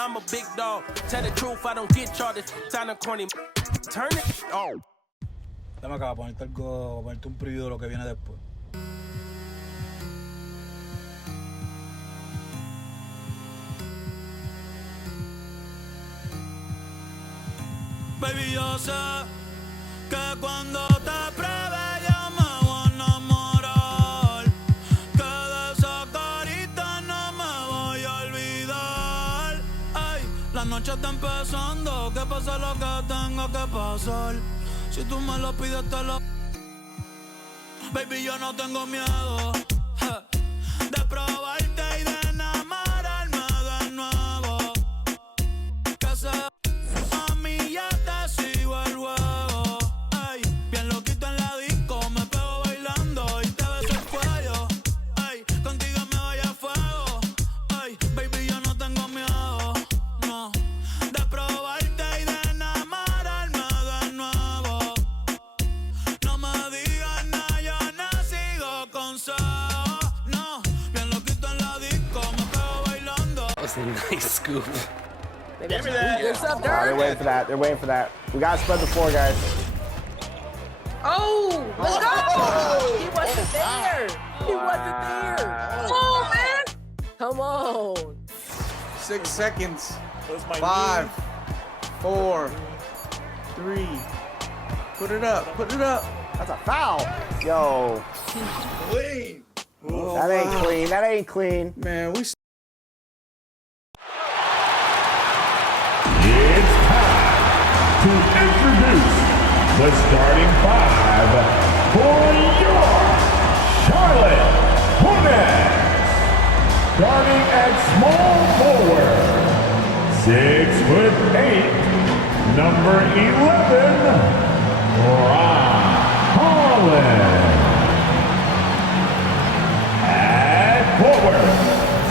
I'm a big dog. Tell the truth, I don't get charged. Sound corny. Turn it. Oh. Dame acá, ponerte algo, ponerte un preview de lo que viene después. Baby, yo sé que cuando te pruebe yo me voy a enamorar, que de esa carita no me voy a olvidar. Ay, la noche está empezando, que pase lo que tenga que pasar. Si tú me lo pides te lo... Baby, yo no tengo miedo de probarte y de enamorarme de nuevo. Que sea a mí ya te sigo el juego. Ay, bien loquito en la disco, me pego bailando y te beso el cuello. Ay, contigo me voy a fuego. Ay, baby, yo no tengo miedo, no, de probarte y de enamorarme de nuevo. No me digas nada, yo no sigo consejos. No, bien loquito en la disco, me pego bailando. That's a nice scoop. Give me that. What's up, They're Dirk? waiting for that. They're waiting for that. We gotta spread the floor, guys. Oh, let's go! He wasn't there. He wasn't there. Oh, man. Come on. 6 seconds. 5, 4, 3. Put it up. Put it up. That's a foul. Yo. Clean. That ain't clean. That ain't clean. Man, we. It's time to introduce the starting five for your Charlotte Hornets. Starting at small forward, 6'8", number 11, Ron Holland. At forward,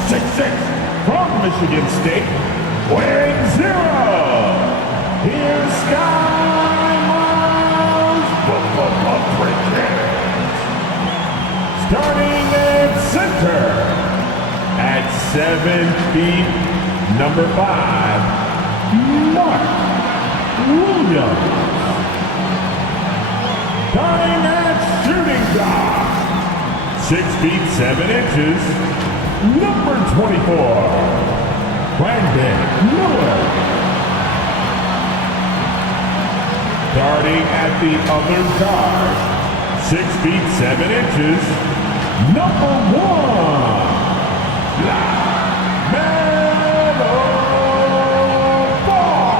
6'6", from Michigan State, wearing 0. Here's Sky Miles Bridges. Starting at center, at 7 feet, number 5, Mark Williams. Starting at shooting guard, 6 feet 7 inches, number 24. Brandon Miller. Starting at the other guard, 6 feet 7 inches, number 1, LaMelo Ball.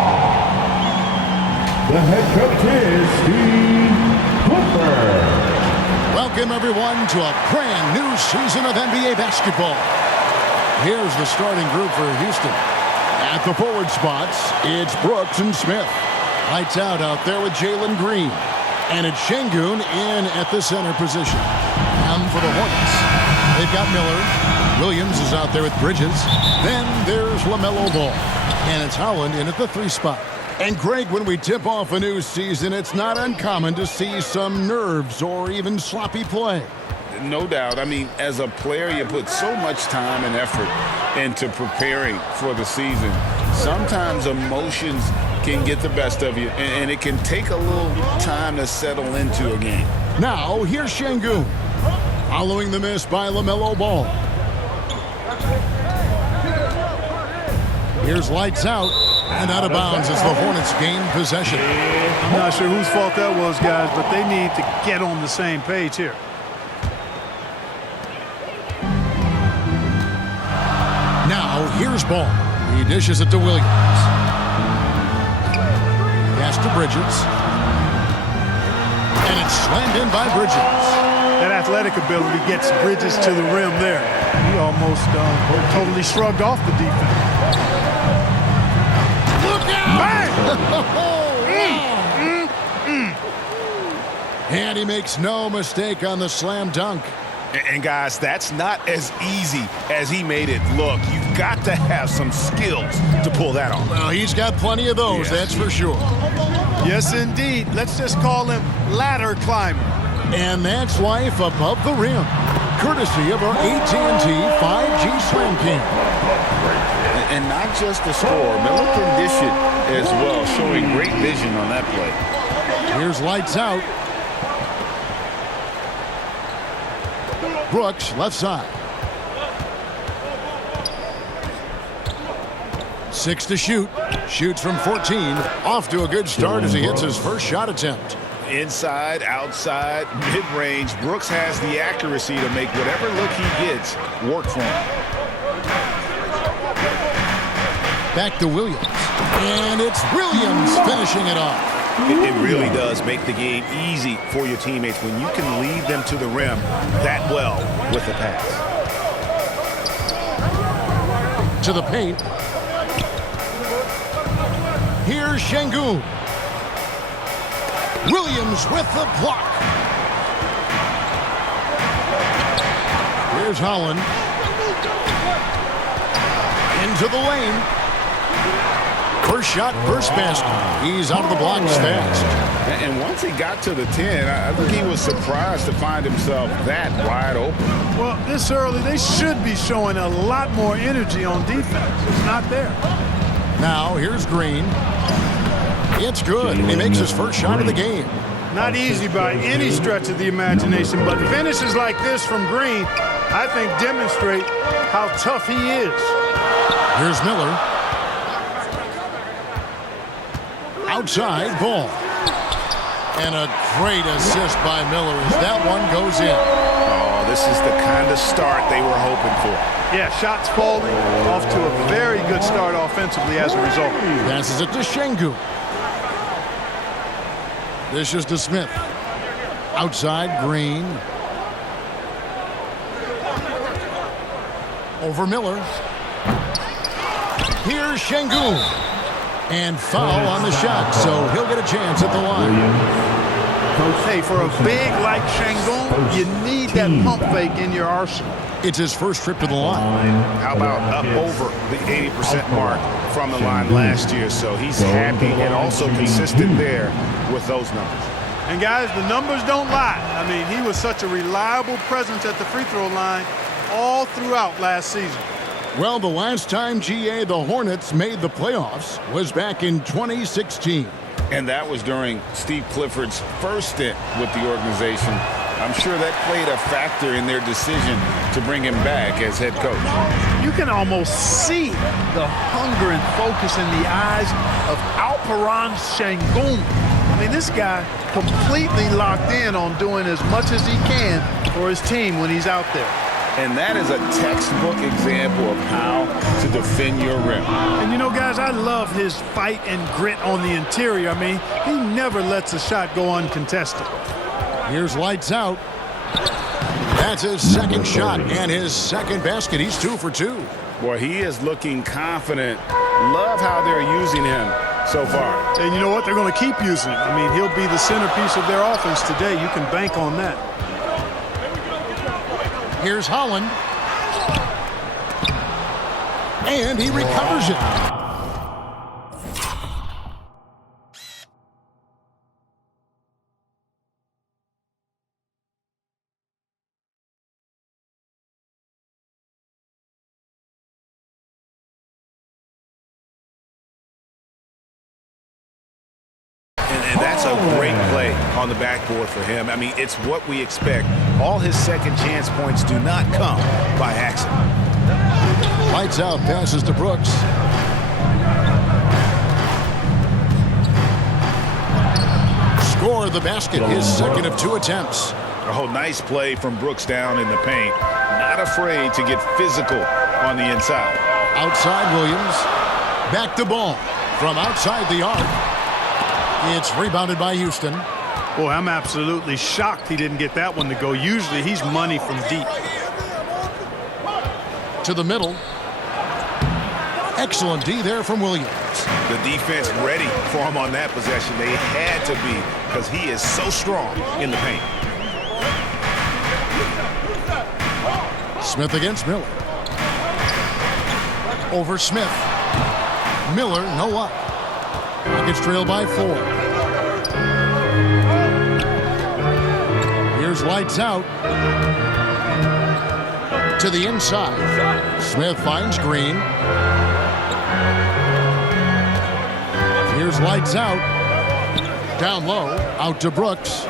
The head coach is Steve Clifford. Welcome, everyone, to a brand new season of NBA basketball. Here's the starting group for Houston. At the forward spots, it's Brooks and Smith. Lights out there with Jalen Green. And it's Şengün in at the center position. And for the Hornets, they've got Miller. Williams is out there with Bridges. Then there's LaMelo Ball. And it's Holland in at the 3 spot. And Greg, when we tip off a new season, it's not uncommon to see some nerves or even sloppy play. No doubt. I mean, as a player, you put so much time and effort into preparing for the season. Sometimes emotions can get the best of you, and it can take a little time to settle into a game. Now, here's Şengün. Following the miss by LaMelo Ball. Here's lights out, and out of bounds as the Hornets gain possession. I'm not sure whose fault that was, guys, but they need to get on the same page here. Now, here's Ball. He dishes it to Williams. Pass to Bridges. And it's slammed in by Bridges. That athletic ability gets Bridges to the rim there. He almost totally shrugged off the defense. Look out! And he makes no mistake on the slam dunk. And guys, that's not as easy as he made it look. You've got to have some skills to pull that off. Well, he's got plenty of those, that's for sure. Yes, indeed. Let's just call him ladder climber. And that's life above the rim, courtesy of our AT&T 5G Slam King. And not just the score. Miller can dish it as well, showing great vision on that play. Here's lights out. Brooks, left side. 6 to shoot. Shoots from 14. Off to a good start as he hits his first shot attempt. Inside, outside, mid-range. Brooks has the accuracy to make whatever look he gets work for him. Back to Williams. And it's Williams finishing it off. It really does make the game easy for your teammates when you can lead them to the rim that well with the pass. To the paint. Here's Şengün. Williams with the block. Here's Holland. Into the lane. First shot, first basket. He's out of the blocks fast. And once he got to the 10, I think he was surprised to find himself that wide open. Well, this early, they should be showing a lot more energy on defense. It's not there. Now, here's Green. It's good, and he makes his first shot of the game. Not easy by any stretch of the imagination, but finishes like this from Green, I think, demonstrate how tough he is. Here's Miller. Outside ball. And a great assist by Miller as that one goes in. Oh, this is the kind of start they were hoping for. Yeah, shots falling, off to a very good start offensively as a result. Passes it to Şengün. This is to Smith. Outside, Green. Over Miller. Here's Şengün. And foul on the shot, so he'll get a chance at the line. Hey, for a big like Şengün, you need that pump fake in your arsenal. It's his first trip to the line. How about up over the 80% mark from the line last year? So he's happy and also consistent there with those numbers. And guys, the numbers don't lie. I mean, he was such a reliable presence at the free throw line all throughout last season. Well, the last time GA the Hornets made the playoffs was back in 2016. And that was during Steve Clifford's first stint with the organization. I'm sure that played a factor in their decision to bring him back as head coach. You can almost see the hunger and focus in the eyes of Alperen Şengün. I mean, this guy completely locked in on doing as much as he can for his team when he's out there. And that is a textbook example of how to defend your rim. And you know, guys, I love his fight and grit on the interior. I mean, he never lets a shot go uncontested. Here's lights out. That's his second shot and his second basket. He's 2 for 2. Boy, he is looking confident. Love how they're using him so far. And you know what? They're going to keep using him. I mean, he'll be the centerpiece of their offense today. You can bank on that. Here's Holland. And he recovers it. And that's a great play on the backboard for him. I mean, it's what we expect. All his second chance points do not come by accident. Lights out, passes to Brooks. Score the basket, his second of 2 attempts. Oh, nice play from Brooks down in the paint. Not afraid to get physical on the inside. Outside Williams. Back to ball from outside the arc. It's rebounded by Houston. Boy, I'm absolutely shocked he didn't get that one to go. Usually he's money from deep. To the middle. Excellent D there from Williams. The defense ready for him on that possession. They had to be because he is so strong in the paint. Smith against Miller. Over Smith. Miller, no up. Rockets trail by 4. Here's lights out. To the inside. Smith finds Green. Here's lights out. Down low, out to Brooks.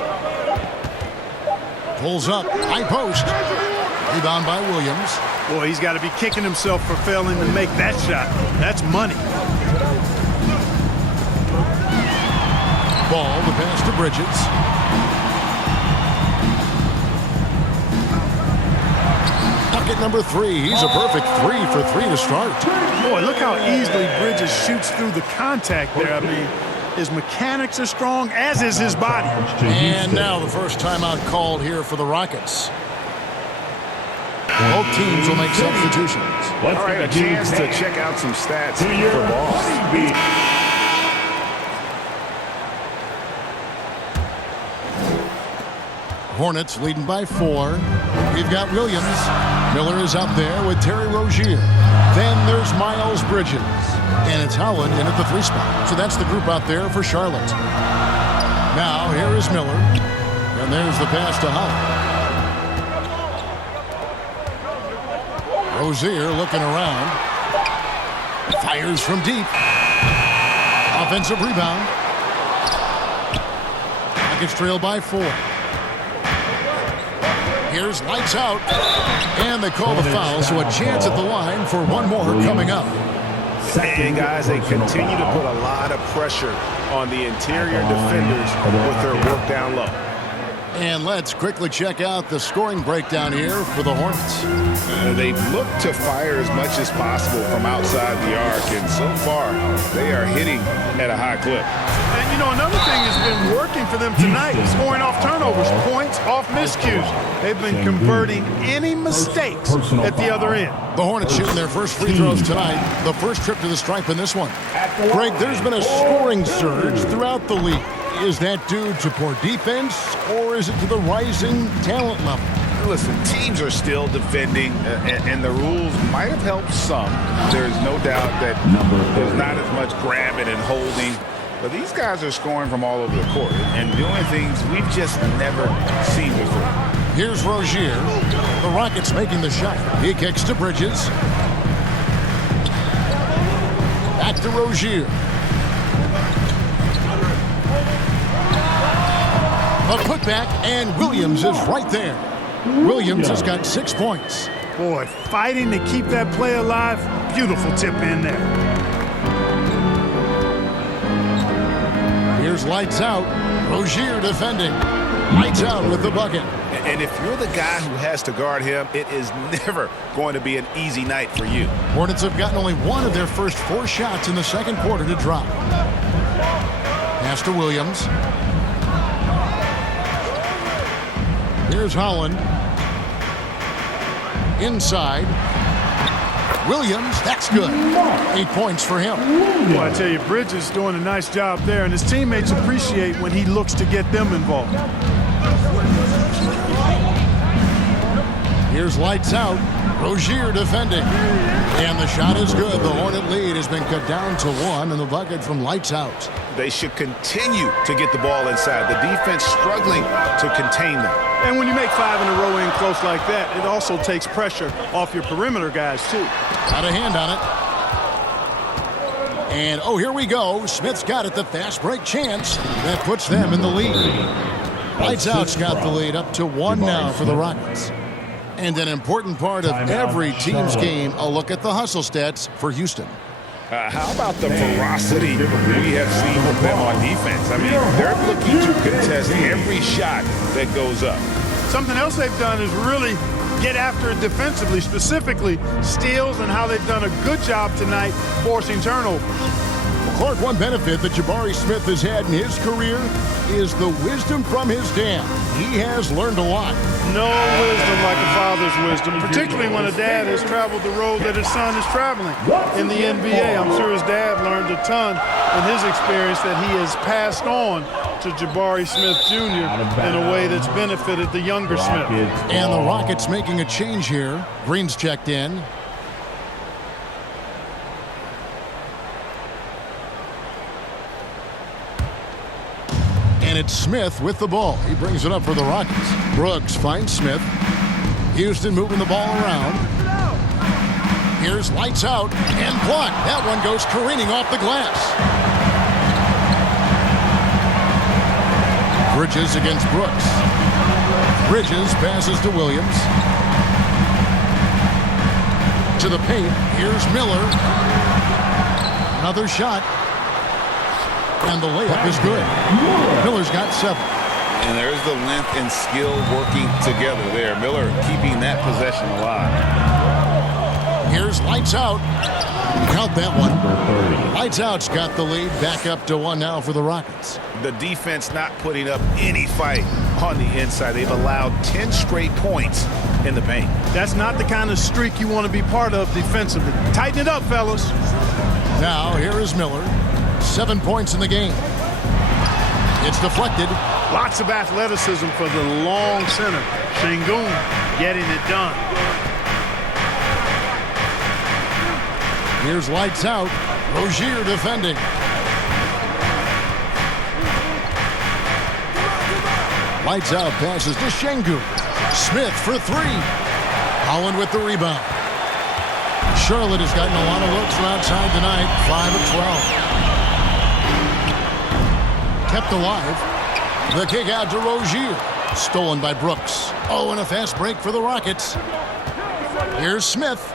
Pulls up, high post. Rebound by Williams. Boy, he's got to be kicking himself for failing to make that shot. That's money. Ball, the pass to Bridges. Bucket number 3. He's a perfect 3 for 3 to start. Boy, look how easily Bridges shoots through the contact there. I mean, his mechanics are strong, as is his body. And now the first timeout called here for the Rockets. Both teams will make substitutions. All right, a chance to check out some stats for Ball. Hornets leading by 4. We've got Williams. Miller is up there with Terry Rozier. Then there's Miles Bridges. And it's Holland in at the 3 spot. So that's the group out there for Charlotte. Now here is Miller. And there's the pass to Holland. Rozier looking around. Fires from deep. Offensive rebound. Rockets trail by 4. Here's lights out. And they call the foul, so a chance at the line for one more coming up. And guys, they continue to put a lot of pressure on the interior defenders with their work down low. And let's quickly check out the scoring breakdown here for the Hornets. They look to fire as much as possible from outside the arc, and so far they are hitting at a high clip. And, you know, another thing has been working for them tonight, scoring off turnovers, points off miscues. They've been converting any mistakes at the other end. The Hornets shooting their first free throws tonight. The first trip to the stripe in this one. Greg, there's been a scoring surge throughout the league. Is that due to poor defense, or is it to the rising talent level? Listen, teams are still defending, and the rules might have helped some. There's no doubt that there's not as much grabbing and holding. But these guys are scoring from all over the court and doing things we've just never seen before. Here's Rozier. The Rockets making the shot. He kicks to Bridges. Back to Rozier. A putback, and Williams is right there. Williams has got 6 points. Boy, fighting to keep that play alive. Beautiful tip in there. Here's lights out. Rozier defending. Lights out with the bucket. And if you're the guy who has to guard him, it is never going to be an easy night for you. Hornets have gotten only one of their first 4 shots in the second quarter to drop. Pass to Williams. Here's Holland. Inside. Williams, that's good. 8 points for him. Well, I tell you, Bridges is doing a nice job there, and his teammates appreciate when he looks to get them involved. Here's lights out. Rozier defending. And the shot is good. The Hornet lead has been cut down to 1 in the bucket from lights out. They should continue to get the ball inside. The defense struggling to contain them. And when you make 5 in a row in close like that, it also takes pressure off your perimeter guys, too. Got a hand on it. And, oh, here we go. Smith's got it, the fast break chance. That puts them in the lead. Lights out's got the lead up to 1 now for the Rockets. And an important part of every team's game, a look at the hustle stats for Houston. How about the ferocity we have seen from them on defense? I mean, they're looking to contest every shot that goes up. Something else they've done is really get after it defensively, specifically steals, and how they've done a good job tonight forcing turnovers. Clark, one benefit that Jabari Smith has had in his career is the wisdom from his dad. He has learned a lot. No wisdom like a father's wisdom, particularly when a dad has traveled the road that his son is traveling. In the NBA, I'm sure his dad learned a ton in his experience that he has passed on to Jabari Smith Jr. in a way that's benefited the younger Smith. And the Rockets making a change here. Green's checked in. And it's Smith with the ball. He brings it up for the Rockets. Brooks finds Smith. Houston moving the ball around. Here's lights out and blocked. That one goes careening off the glass. Bridges against Brooks. Bridges passes to Williams. To the paint. Here's Miller. Another shot. And the layup is good. Miller's got 7. And there's the length and skill working together there. Miller keeping that possession alive. Here's Lights Out. Count that one. Lights Out's got the lead. Back up to 1 now for the Rockets. The defense not putting up any fight on the inside. They've allowed 10 straight points in the paint. That's not the kind of streak you want to be part of defensively. Tighten it up, fellas. Now, here is Miller. 7 points in the game. It's deflected. Lots of athleticism for the long center. Sengun getting it done. Here's Lights Out. Rozier defending. Lights Out passes to Sengun. Smith for 3. Holland with the rebound. Charlotte has gotten a lot of looks from outside tonight. 5 of 12. Kept alive. The kick out to Rozier. Stolen by Brooks. Oh, and a fast break for the Rockets. Here's Smith.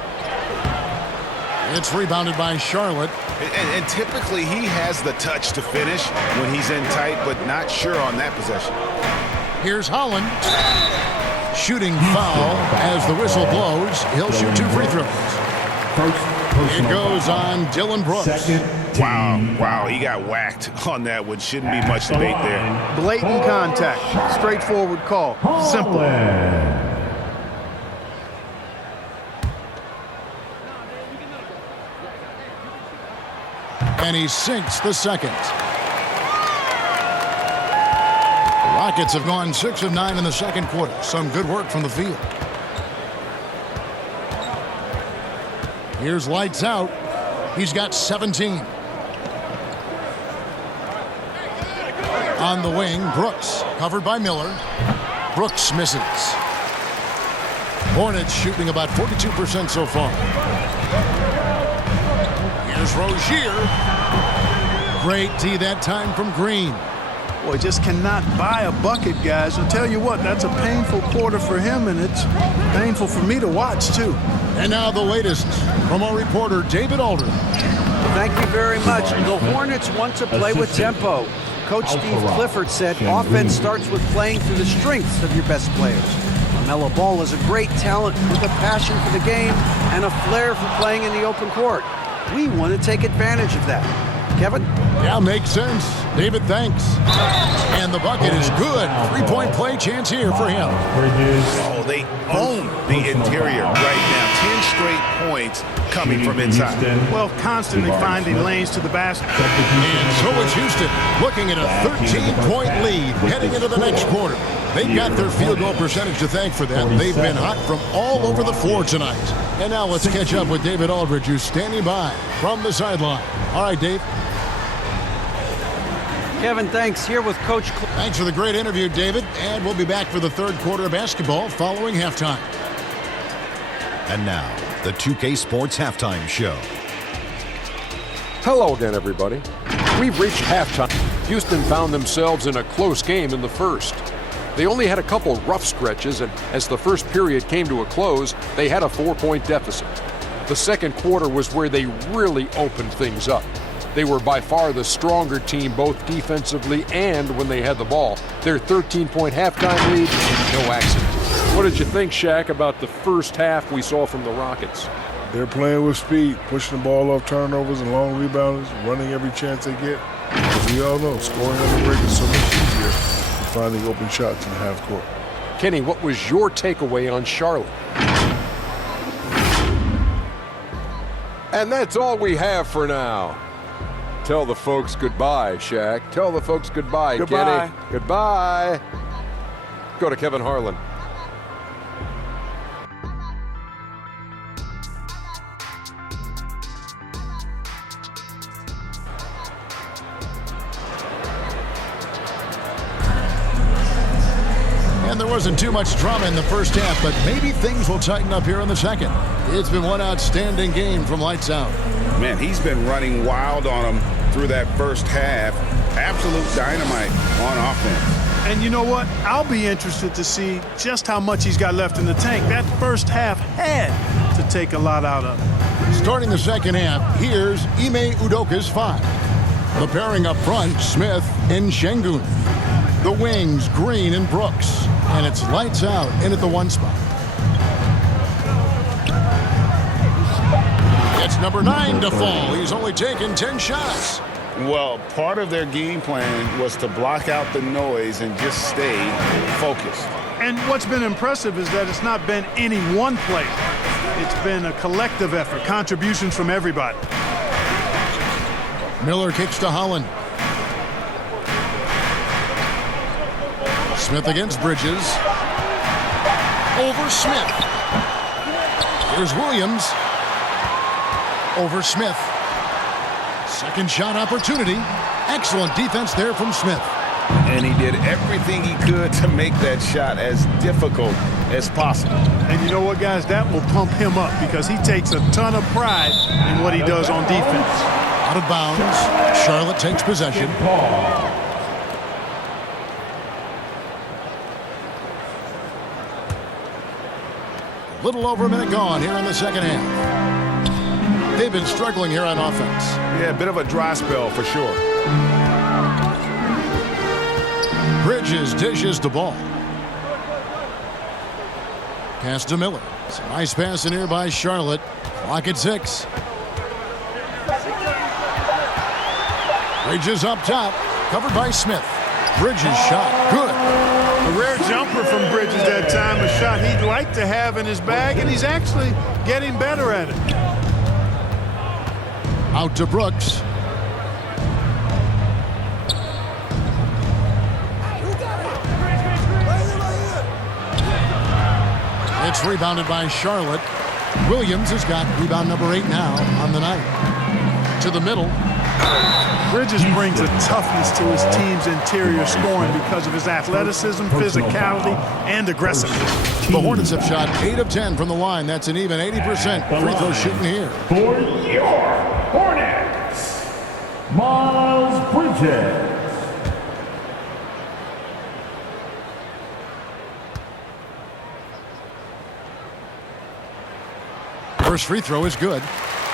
It's rebounded by Charlotte. And typically he has the touch to finish when he's in tight, but not sure on that possession. Here's Holland. Shooting foul as the whistle blows. He'll shoot 2 free throws. It goes on Dylan Brooks. Wow, he got whacked on that one. Shouldn't be much debate there. Blatant contact. Straightforward call. Simple. And he sinks the second. The Rockets have gone 6 of 9 in the second quarter. Some good work from the field. Here's Lights Out. He's got 17. On the wing, Brooks, covered by Miller. Brooks misses. Hornets shooting about 42% so far. Here's Rozier. Great tee that time from Green. Boy, just cannot buy a bucket, guys. I'll tell you what, that's a painful quarter for him, and it's painful for me to watch, too. And now the latest from our reporter, David Aldridge. Thank you very much. The Hornets want to play with tempo. Coach Steve Clifford said offense starts with playing through the strengths of your best players. LaMelo Ball is a great talent with a passion for the game and a flair for playing in the open court. We want to take advantage of that. Kevin? Yeah, makes sense. David, thanks. And the bucket is good. 3-point play chance here for him. Oh, they own the interior right now. 10 straight points coming from inside. Well, constantly finding lanes to the basket. And so is Houston, looking at a 13-point lead heading into the next quarter. They've got their field goal percentage to thank for that. They've been hot from all over the floor tonight. And now let's catch up with David Aldridge, who's standing by from the sideline. All right, Dave. Kevin, thanks. Here with Coach Thanks for the great interview, David. And we'll be back for the third quarter of basketball following halftime. And now, the 2K Sports Halftime Show. Hello again, everybody. We've reached halftime. Houston found themselves in a close game in the first. They only had a couple rough stretches, and as the first period came to a close, they had a 4-point deficit. The second quarter was where they really opened things up. They were by far the stronger team, both defensively and when they had the ball. Their 13-point halftime lead, no accident. What did you think, Shaq, about the first half we saw from the Rockets? They're playing with speed, pushing the ball off turnovers and long rebounds, running every chance they get. As we all know, scoring on the break is so much easier than finding open shots in the half court. Kenny, what was your takeaway on Charlotte? And that's all we have for now. Tell the folks goodbye, Shaq. Tell the folks goodbye, Goodbye. Kenny. Goodbye. Go to Kevin Harlan. And there wasn't too much drama in the first half, but maybe things will tighten up here in the second. It's been one outstanding game from Lights Out. Man, he's been running wild on them through that first half. Absolute dynamite on offense. And you know what? I'll be interested to see just how much he's got left in the tank. That first half had to take a lot out of it. Starting the second half, here's Ime Udoka's 5. The pairing up front, Smith and Şengün. The wings, Green and Brooks. And it's lights out in at the 1 spot. It's number 9 to fall. He's only taken 10 shots. Well, part of their game plan was to block out the noise and just stay focused. And what's been impressive is that it's not been any one player. It's been a collective effort, contributions from everybody. Miller kicks to Holland. Smith against Bridges. Over Smith. Here's Williams. Over Smith. Second shot opportunity. Excellent defense there from Smith. And he did everything he could to make that shot as difficult as possible. And you know what, guys? That will pump him up because he takes a ton of pride in what he does on defense. Out of bounds. Charlotte takes possession. A little over a minute gone here in the second half. They've been struggling here on offense. Yeah, a bit of a dry spell for sure. Bridges dishes the ball. Pass to Miller. It's a nice pass in here by Charlotte. Clock at 6. Bridges up top. Covered by Smith. Bridges shot. Good. A rare jumper from Bridges that time. A shot he'd like to have in his bag, and he's actually getting better at it. Out to Brooks. It's rebounded by Charlotte. Williams has got rebound number 8 now on the night. To the middle. Bridges brings a toughness to his team's interior scoring because of his athleticism, physicality, and aggressiveness. The Hornets have shot 8 of 10 from the line. That's an even 80% free throw shooting here. For your Hornets, Miles Bridges. First free throw is good.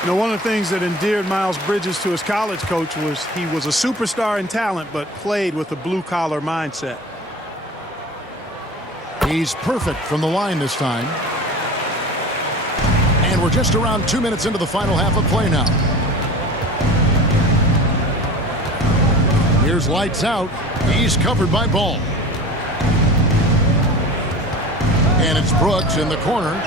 You know, one of the things that endeared Miles Bridges to his college coach was he was a superstar in talent, but played with a blue-collar mindset. He's perfect from the line this time. And we're just around 2 minutes into the final half of play now. Here's lights out. He's covered by Ball. And it's Brooks in the corner.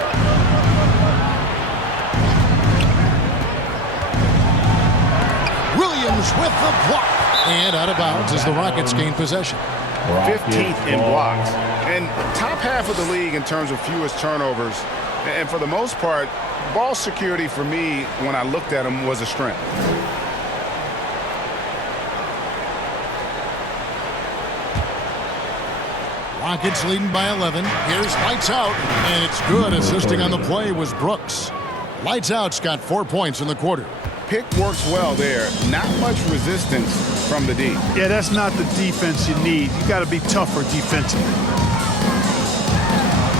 Williams with the block. And out of bounds as the Rockets gain possession. 15th in blocks. And top half of the league in terms of fewest turnovers. And for the most part, ball security for me, when I looked at him, was a strength. Rockets leading by 11. Here's lights out. And it's good. Assisting on the play was Brooks. Lights out's got 4 points in the quarter. Pick works well there. Not much resistance from the D. Yeah, that's not the defense you need. You got to be tougher defensively.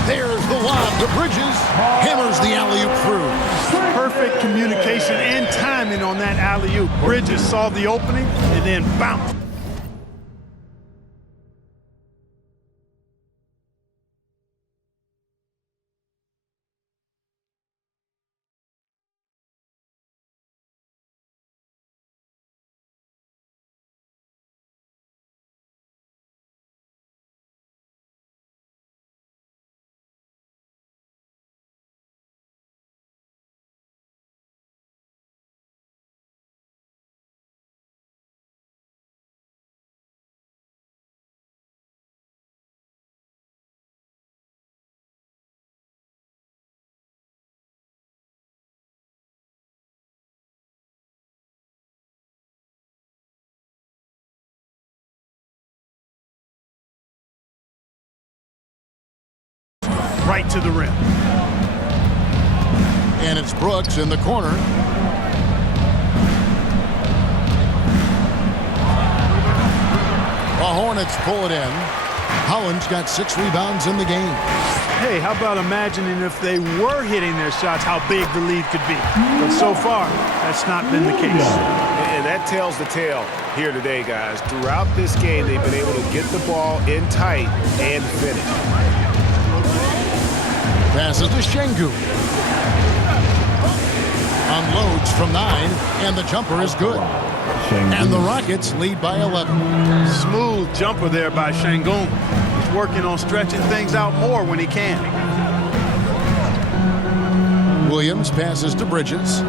There's the lob to Bridges. Hammers the alley-oop through. Perfect communication and timing on that alley-oop. Bridges saw the opening and then bounced. Right to the rim. And it's Brooks in the corner. The Hornets pull it in. Holland's got 6 rebounds in the game. Hey, how about imagining if they were hitting their shots, how big the lead could be? But so far, that's not been the case. And that tells the tale here today, guys. Throughout this game, they've been able to get the ball in tight and finish. Passes to Şengün. Unloads from 9, and the jumper is good. And the Rockets lead by 11. Smooth jumper there by Şengün. He's working on stretching things out more when he can. Williams passes to Bridges.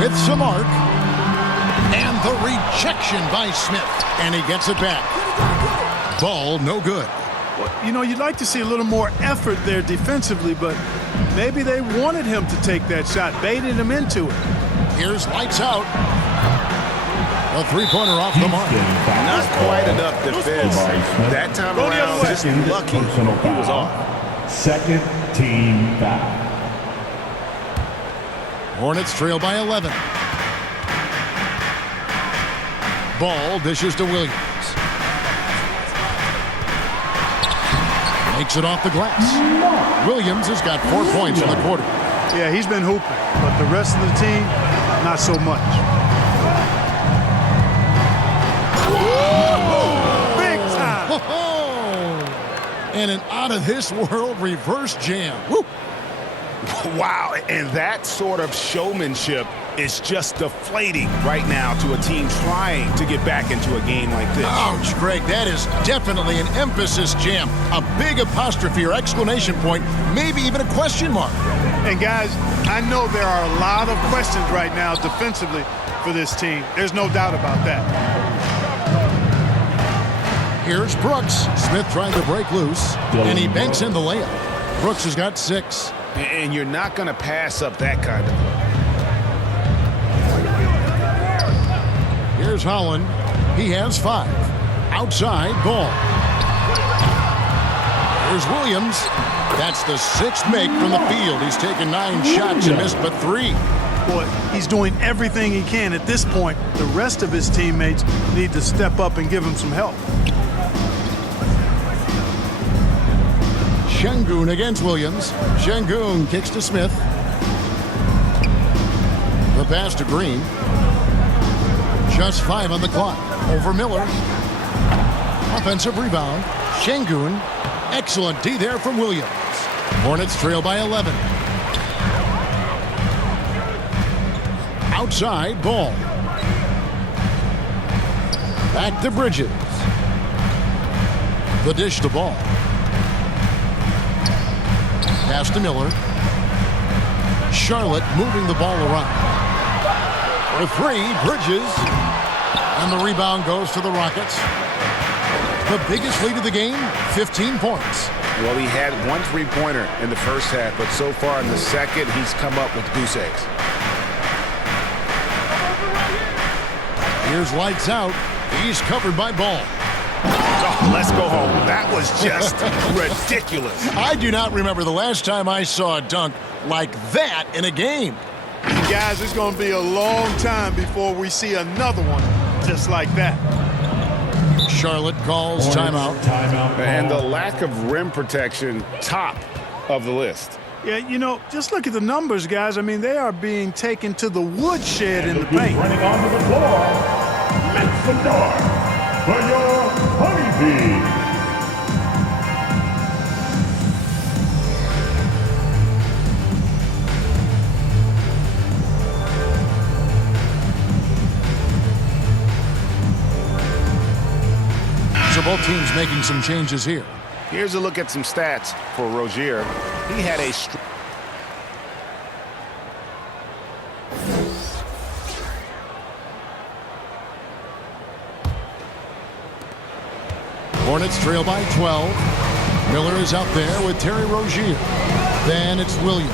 With some arc. And the rejection by Smith. And he gets it back. Ball no good. Well, you know, you'd like to see a little more effort there defensively, but maybe they wanted him to take that shot, baited him into it. Here's lights out. A three-pointer off the mark. Not quite enough defense. That time around, just lucky he was off. Second team foul. Hornets trail by 11. Ball dishes to Williams. Makes it off the glass. Williams has got 4 points in the quarter. Yeah, he's been hooping, but the rest of the team, not so much. Big time! And an out-of-this-world reverse jam. Woo. Wow, and that sort of showmanship is just deflating right now to a team trying to get back into a game like this. Ouch, Greg, that is definitely an emphasis jam. A big apostrophe or exclamation point, maybe even a question mark. And guys, I know there are a lot of questions right now defensively for this team. There's no doubt about that. Here's Brooks. Smith trying to break loose, and he banks in the layup. Brooks has got 6. And you're not going to pass up that kind of play. Here's Holland. He has 5. Outside, Ball. Here's Williams. That's the 6th make from the field. He's taken 9 shots and missed but 3. Boy, he's doing everything he can at this point. The rest of his teammates need to step up and give him some help. Şengün against Williams. Şengün kicks to Smith. The pass to Green. Just 5 on the clock. Over Miller. Offensive rebound. Şengün. Excellent D there from Williams. Hornets trail by 11. Outside, Ball. Back to Bridges. The dish to Ball. Pass to Miller. Charlotte moving the ball around. For 3, Bridges. And the rebound goes to the Rockets. The biggest lead of the game, 15 points. Well, he had 1 3-pointer in the first half, but so far in the second, he's come up with goose eggs. Here's lights out. He's covered by Ball. Oh, let's go home. That was just ridiculous. I do not remember the last time I saw a dunk like that in a game. Guys, it's going to be a long time before we see another one just like that. Charlotte calls timeout. And the lack of rim protection, top of the list. Yeah, you know, just look at the numbers, guys. I mean, they are being taken to the woodshed in the paint. Running onto the floor, make some noise for your Honeybee. So both teams making some changes here. Here's a look at some stats for Rozier. He had a Hornets trail by 12. Miller is out there with Terry Rozier. Then it's Williams.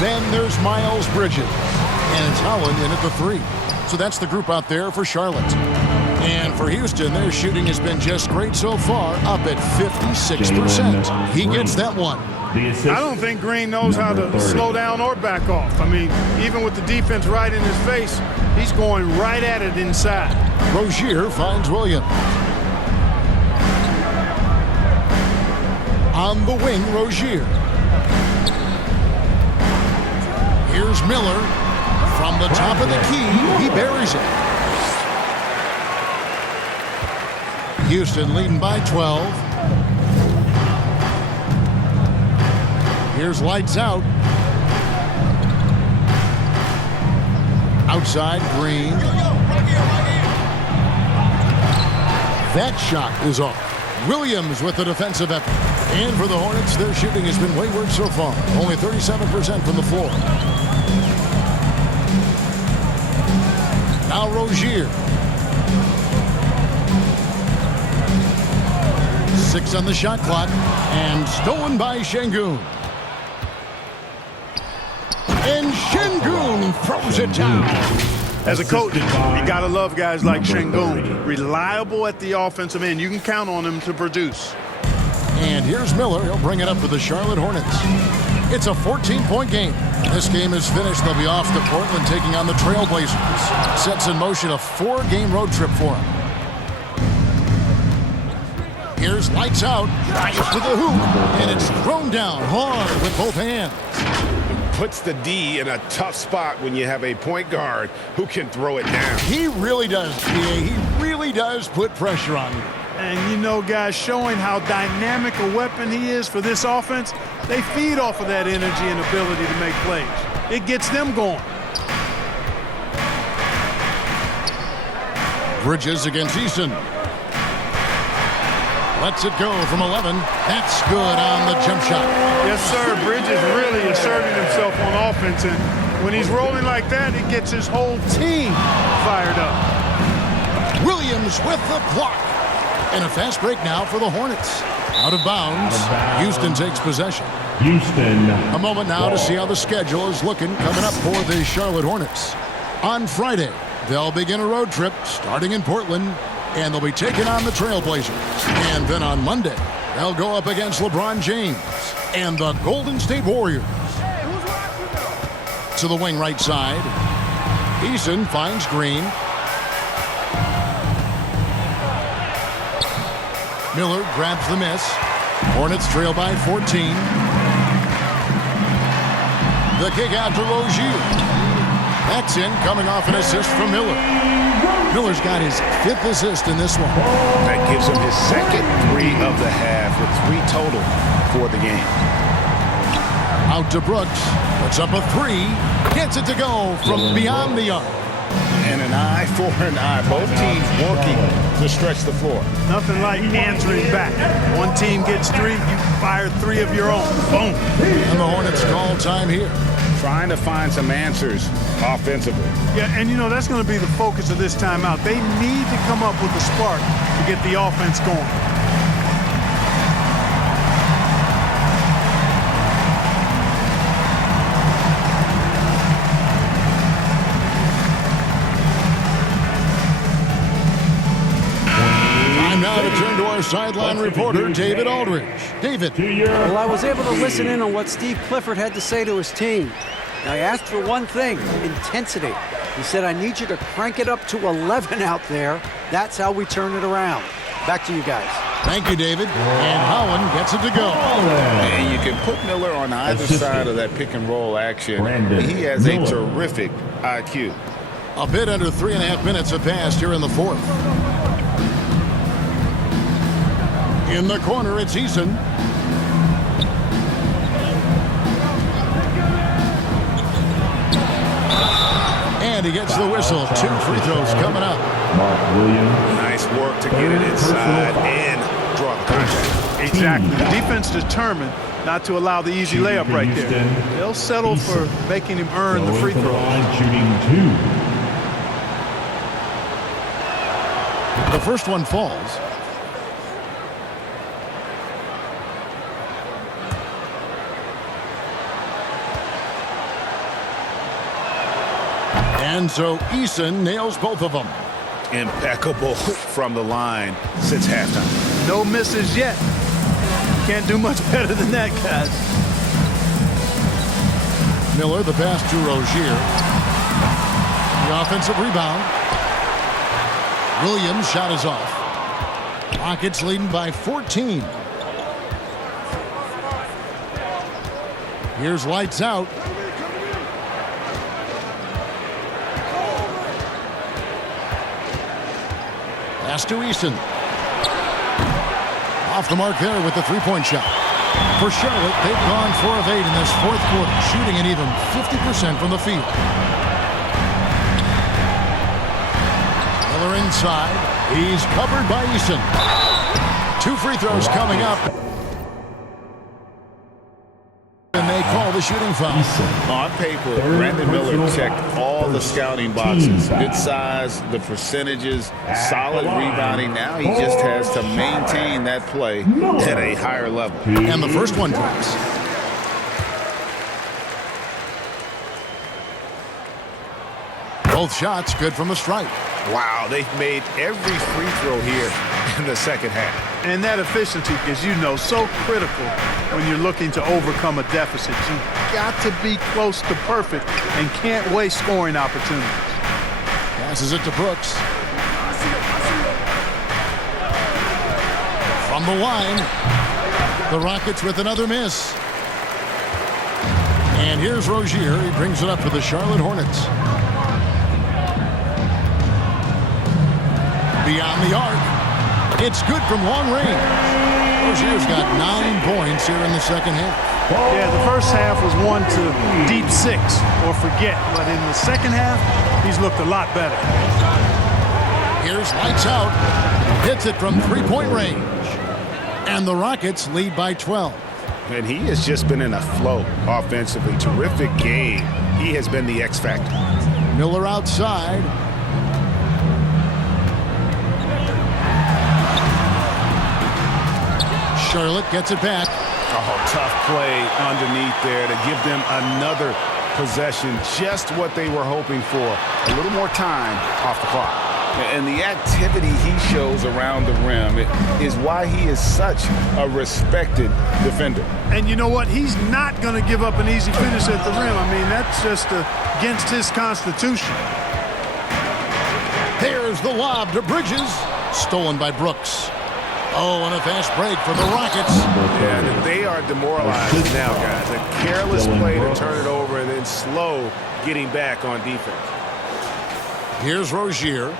Then there's Miles Bridges. And it's Holland in at the 3. So that's the group out there for Charlotte. And for Houston, their shooting has been just great so far, up at 56%. He gets that one. I don't think Green knows how to slow down or back off. I mean, even with the defense right in his face, he's going right at it inside. Rozier finds Williams. On the wing, Rozier. Here's Miller. From the top of the key, he buries it. Houston leading by 12. Here's lights out. Outside, Green. That shot is off. Williams with the defensive effort. And for the Hornets, their shooting has been wayward so far. Only 37% from the floor. Now Rozier. 6 on the shot clock. And stolen by Şengün. And Şengün throws it down. As a coach, you got to love guys like Şengün. Reliable at the offensive end. You can count on him to produce. And here's Miller. He'll bring it up for the Charlotte Hornets. It's a 14-point game. This game is finished. They'll be off to Portland taking on the Trailblazers. Sets in motion a 4-game road trip for them. Here's lights out. Drives to the hoop. And it's thrown down hard with both hands. Puts the D in a tough spot when you have a point guard who can throw it down. He really does, PA. He really does put pressure on you. And you know, guys, showing how dynamic a weapon he is for this offense, they feed off of that energy and ability to make plays. It gets them going. Bridges against Easton. Lets it go from 11. That's good on the jump shot. Yes, sir. Bridges really asserting himself on offense, and when he's rolling like that, it gets his whole team fired up. Williams with the block. And a fast break now for the Hornets. Out of bounds. Houston takes possession. Houston. A moment now to see how the schedule is looking coming up for the Charlotte Hornets. On Friday, they'll begin a road trip starting in Portland, and they'll be taking on the Trailblazers. And then on Monday, they'll go up against LeBron James and the Golden State Warriors. To the wing right side. Eason finds Green. Miller grabs the miss. Hornets trail by 14. The kick out to Rozier. That's in, coming off an assist from Miller. Miller's got his 5th assist in this one. That gives him his second 3 of the half with 3 total for the game. Out to Brooks. Puts up a 3. Gets it to go from beyond the arc. And an eye for an eye. Both teams working to stretch the floor. Nothing like answering back. One team gets 3, you fire 3 of your own. Boom. And the Hornets call time here. Trying to find some answers offensively. Yeah, and you know, that's going to be the focus of this timeout. They need to come up with a spark to get the offense going. Now to turn to our sideline reporter, David Aldridge. David. Well, I was able to listen in on what Steve Clifford had to say to his team. Now, I asked for one thing, intensity. He said, I need you to crank it up to 11 out there. That's how we turn it around. Back to you guys. Thank you, David. And Howland gets it to go. And you can put Miller on either side of that pick and roll action. He has a terrific IQ. A bit under 3.5 minutes have passed here in the 4th. In the corner, it's Eason. And he gets the whistle. 2 free throws coming up. Mark Williams. Nice work to get it inside and draw the contact. Exactly. The defense determined not to allow the easy layup right there. They'll settle for making him earn the free throw. Shooting 2. The first one falls. And so Eason nails both of them. Impeccable from the line since halftime. No misses yet. Can't do much better than that, guys. Miller, the pass to Rozier. The offensive rebound. Williams' shot is off. Rockets leading by 14. Here's lights out. Pass to Easton. Off the mark there with the three-point shot. For Charlotte, they've gone 4 of 8 in this fourth quarter, shooting an even 50% from the field. Miller inside. He's covered by Easton. 2 free throws coming up. And they call the shooting foul. On paper, Brandon Miller checked all the scouting boxes. Good size, the percentages, solid rebounding. Now he just has to maintain that play at a higher level. And the first one drops. Both shots good from the stripe. Wow, they've made every free throw here in the second half. And that efficiency, as you know, so critical when you're looking to overcome a deficit. You've got to be close to perfect and can't waste scoring opportunities. Passes it to Brooks. From the line, the Rockets with another miss. And here's Rozier. He brings it up for the Charlotte Hornets. Beyond the arc. It's good from long range. Rozier's got 9 points here in the second half. Yeah, the first half was one to deep 6 or forget. But in the second half, he's looked a lot better. Here's lights out. Hits it from three-point range. And the Rockets lead by 12. And he has just been in a flow offensively. Terrific game. He has been the X factor. Miller outside. Charlotte gets it back. Oh, tough play underneath there to give them another possession. Just what they were hoping for. A little more time off the clock. And the activity he shows around the rim is why he is such a respected defender. And you know what? He's not going to give up an easy finish at the rim. I mean, that's just against his constitution. There's the lob to Bridges. Stolen by Brooks. Oh, and a fast break for the Rockets. Yeah, they are demoralized now, guys. A careless play to turn it over and then slow getting back on defense. Here's Rozier.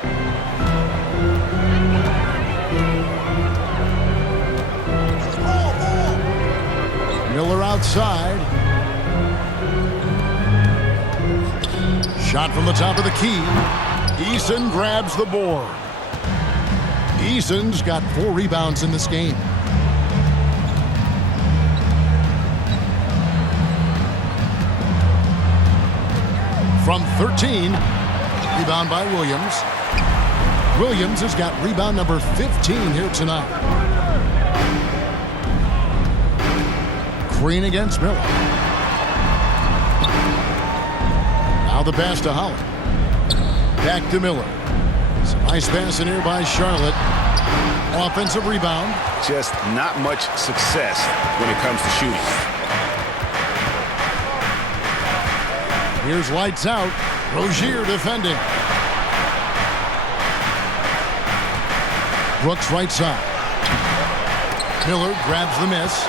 Miller outside. Shot from the top of the key. Eason grabs the board. Eason's got 4 rebounds in this game. From 13, rebound by Williams. Williams has got rebound number 15 here tonight. Green against Miller. Now the pass to Holland. Back to Miller. Some nice pass in here by Charlotte. Offensive rebound. Just not much success when it comes to shooting. Here's lights out. Rozier defending. Brooks right side. Miller grabs the miss.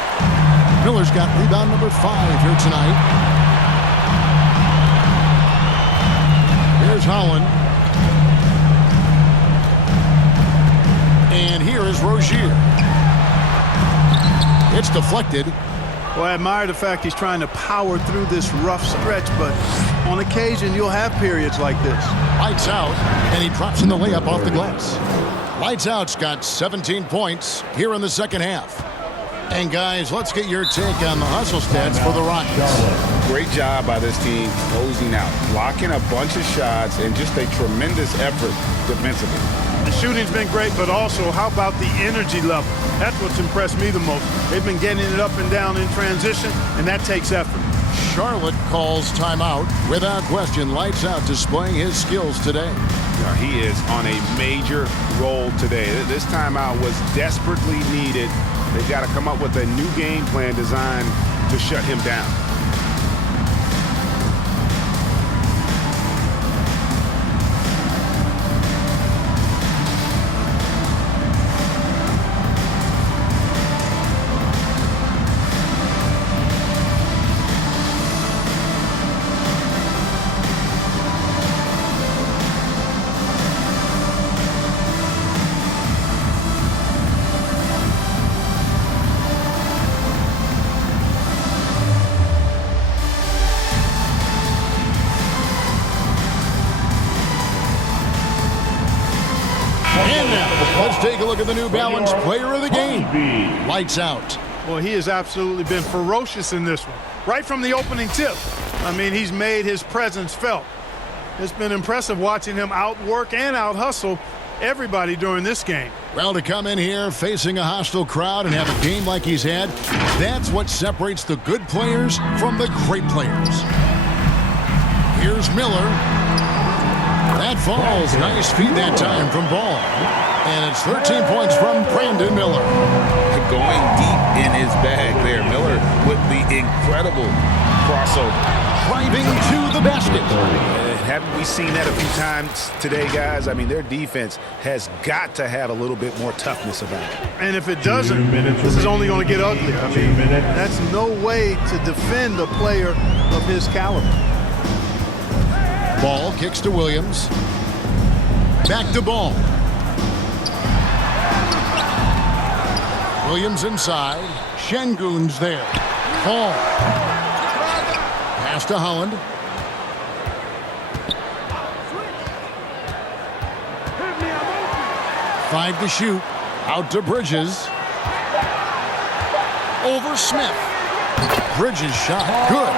Miller's got rebound number 5 here tonight. Here's Holland. And here is Rozier. It's deflected. Well, I admire the fact he's trying to power through this rough stretch, but on occasion you'll have periods like this. Lights out, and he drops in the layup off the glass. Lights out's got 17 points here in the second half. And guys, let's get your take on the hustle stats for the Rockets. Great job by this team closing out, blocking a bunch of shots, and just a tremendous effort defensively. The shooting's been great, but also how about the energy level? That's what's impressed me the most. They've been getting it up and down in transition, and that takes effort. Charlotte calls timeout. Without question, lights out displaying his skills today. He is on a major role today. This timeout was desperately needed. They've got to come up with a new game plan designed to shut him down. Let's take a look at the New Balance player of the game. Lights out. Well, he has absolutely been ferocious in this one. Right from the opening tip. I mean, he's made his presence felt. It's been impressive watching him outwork and out-hustle everybody during this game. Well, to come in here facing a hostile crowd and have a game like he's had, that's what separates the good players from the great players. Here's Miller. That falls. Nice feed that time from Ball. And it's 13 points from Brandon Miller. Going deep in his bag there. Miller with the incredible crossover. Driving to the basket. Haven't we seen that a few times today, guys? I mean, their defense has got to have a little bit more toughness about it. And if it doesn't, this is only going to get uglier. I mean, that's no way to defend a player of his caliber. Ball kicks to Williams. Back to Ball. Williams inside. Şengün's there. Ball. Pass to Holland. Five to shoot. Out to Bridges. Over Smith. Bridges shot. Good.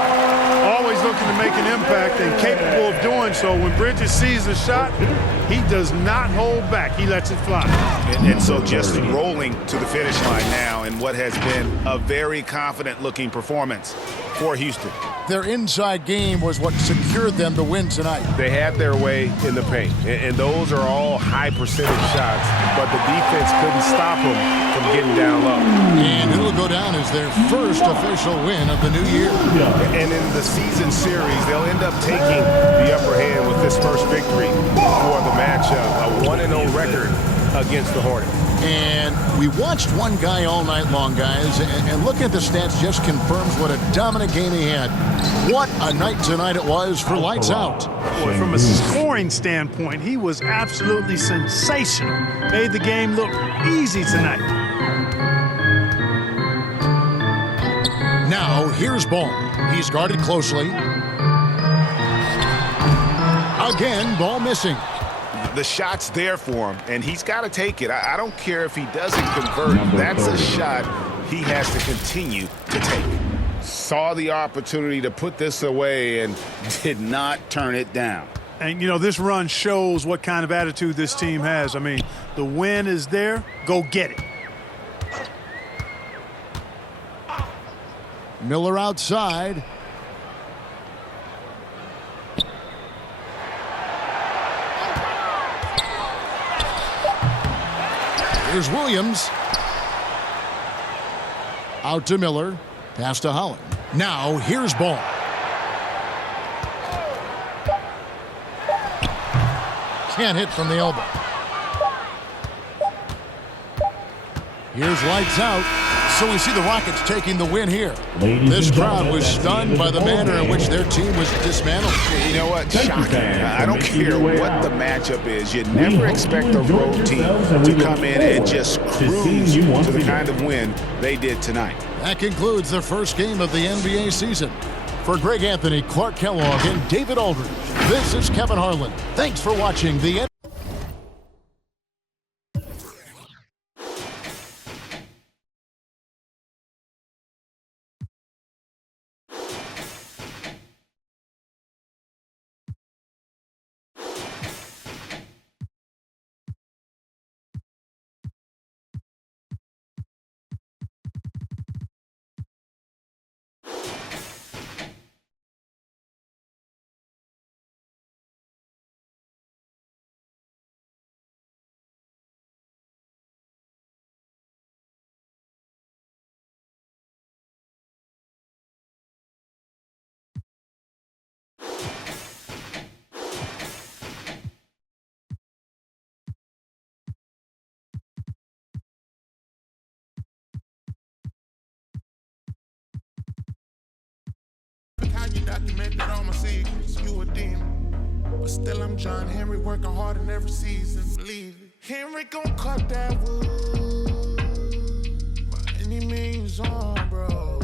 Always looking to make an impact and capable of doing so. When Bridges sees a shot, he does not hold back. He lets it fly. And so just rolling to the finish line now in what has been a very confident-looking performance for Houston. Their inside game was what secured them to win tonight. They had their way in the paint, and those are all high-percentage shots, but the defense couldn't stop them from getting down low. And it'll go down as their first official win of the new year. And in the season series, they'll end up taking the upper hand with this first victory for the matchup, a 1-0 record against the Hornets. And we watched one guy all night long, guys, and looking at the stats just confirms what a dominant game he had. What a night tonight it was for Lights Out. Boy, from a scoring standpoint, he was absolutely sensational. Made the game look easy tonight. Now, here's Ball. He's guarded closely. Again, Ball missing. The shot's there for him, and he's got to take it. I don't care if he doesn't convert. That's a shot he has to continue to take. Saw the opportunity to put this away and did not turn it down. And, you know, this run shows what kind of attitude this team has. I mean, the win is there. Go get it. Miller outside. Here's Williams. Out to Miller. Pass to Holland. Now, here's Ball. Can't hit from the elbow. Here's Lights Out. So we see the Rockets taking the win here. This crowd was stunned by the manner in which their team was dismantled. You know what? Shocking. I don't care what the matchup is. You never expect a road team to come in and just cruise to the kind of win they did tonight. That concludes the first game of the NBA season. For Greg Anthony, Clark Kellogg, and David Aldridge, this is Kevin Harlan. Thanks for watching the You documented all my secrets, you a demon. But still I'm John Henry working hard in every season, believe it. Henry gon' cut that wood by any means on, bro.